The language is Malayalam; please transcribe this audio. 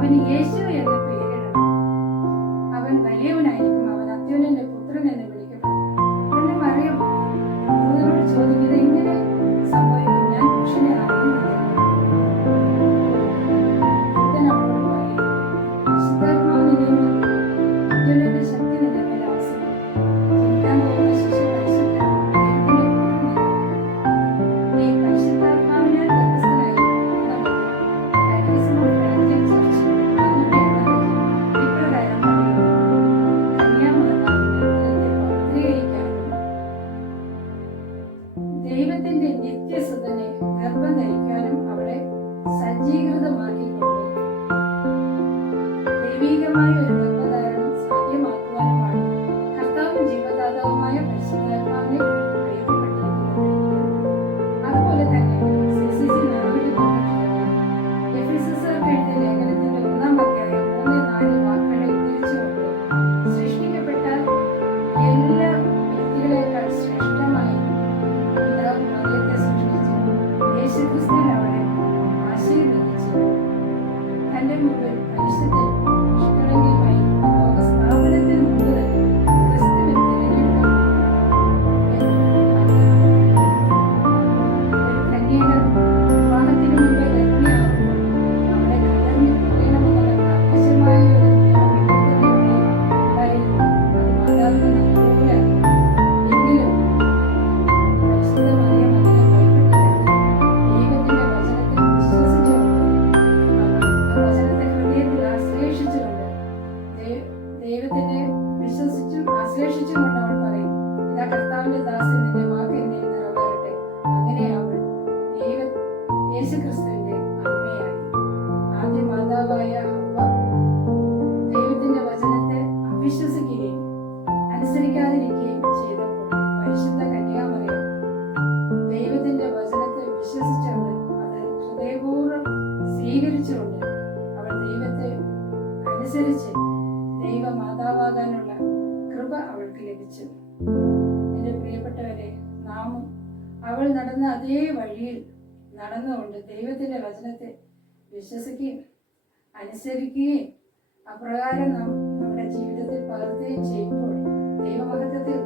അവന് യേശു എന്ന് പേരിടണം. അവൻ വലിയവനായിരിക്കും, അവൻ അത്യുന്നതന്റെ പുത്രൻ എന്ന് വിളിക്കപ്പെടും. പിന്നെ മറിയം ദൂതനോട് ചോദിക്കുന്നത് ഇങ്ങനെ സംഭവിക്കും, ഞാൻ പുരുഷനെ അറിയുന്നില്ല. ദൂതൻ അവളോട് പറയും, പരിശുദ്ധാത്മാവ് നിന്നെ അത്യുന്നതന്റെ ശക്തി നിന്റെ മേൽ ആവസിക്കും. ജനിക്കാൻ പോകുന്ന ശിശു പരിശുദ്ധ ദൈവത്തിന്റെ പുത്രൻ. നീ പരിശുദ്ധാത്മാവിനാൽ ഗർഭസ്ഥനായി ദൈവത്തിന്റെ നിത്യസുതനെ ഗർഭം ധരിക്കാനും അവളെ സജ്ജീകൃതമാക്കിക്കൊണ്ട് ദൈവീകമായ ഒരു ഗർഭധാരണം സാധ്യമാക്കുവാനുമാണ് കർത്താവും ജീവദാതാവുമായ പരിശുദ്ധാത്മാവിനെ അയക്കപ്പെട്ടിരിക്കുന്നത്. അതുപോലെ തന്നെ CCC 492 എഫെസോസ്യർക്ക് എഴുതിയ ലേഖനത്തിന്റെ 1-ാം അധ്യായം 3-4 വാക്കുകളെ ഉദ്ധരിച്ചുകൊണ്ട് സൃഷ്ടിക്കപ്പെട്ട എല്ലാ വ്യക്തികളെക്കാൾ ശ്രേഷ്ഠമായി പിതാവ് മറിയത്തെ സൃഷ്ടിച്ചു. യേശുക്രിസ്തുവിൽ അവളെ ആശീർവദിച്ചു. തന്റെ മുമ്പിൽ പരിശുദ്ധ നിഷ്കളങ്കയുമായി ലോകസ്ഥാപനത്തിന് മുമ്പ് തന്നെ ക്രിസ്തുവിൽ തിരഞ്ഞെടുക്കപ്പെട്ടു. ഒരു കന്യക വിവാഹത്തിന് മുമ്പേ ഗർഭിണിയാകുമ്പോൾ അവളെ കടലിൽ കൊല്ലണമെന്നുള്ള ആവശ്യമായ ഒരു നിയമം ഉണ്ടായിരുന്നു. അത് മാതാവിന് നല്ലപോലെ അറിയാം. എങ്കിലും പരിശുദ്ധ മറിയം അതിനെ ഭയപ്പെട്ടില്ല. ദൈവത്തിന്റെ വചനത്തിൽ വിശ്വസിച്ചുകൊണ്ട് അവൾ ആ വചനത്തെ ഹൃദയത്തിൽ ആശ്ലേഷിച്ചുകൊണ്ട് ദൈവത്തിന്റെ ആശ്ലേഷിച്ചുകൊണ്ട് അവൾ പറയും, ഇതാ കർത്താവിന്റെ ദാസൻ, നിന്റെ വാക്ക് എന്നിൽ നിറവേറട്ടെ. അങ്ങനെ അവൾ യേശുക്രിസ്തുവിന്റെ അമ്മയായി. ആദ്യ മാതാവായ ഹവ്വ ദൈവത്തിന്റെ വചനത്തെ അവിശ്വസിക്കുകയും അനുസരിക്കാതിരിക്കുകയും ചെയ്തപ്പോൾ പരിശുദ്ധ കന്യാമറിയം ദൈവത്തിന്റെ വചനത്തെ വിശ്വസിച്ചുകൊണ്ട് അത് ഹൃദയപൂർവ്വം സ്വീകരിച്ചുകൊണ്ട് അവൾ ദൈവത്തെ അനുസരിച്ച് ദൈവമാതാവാകാനുള്ള കൃപ അവൾക്ക് ലഭിച്ചു. എന്റെ പ്രിയപ്പെട്ടവരെ, നാമും അവൾ നടന്ന അതേ വഴിയിൽ നടന്നുകൊണ്ട് ദൈവത്തിന്റെ വചനത്തെ വിശ്വസിക്കുകയും അനുസരിക്കുകയും അപ്രകാരം നാം നമ്മുടെ ജീവിതത്തിൽ പകർത്തുകയും ചെയ്യുമ്പോൾ ദൈവമഹത്വത്തിൽ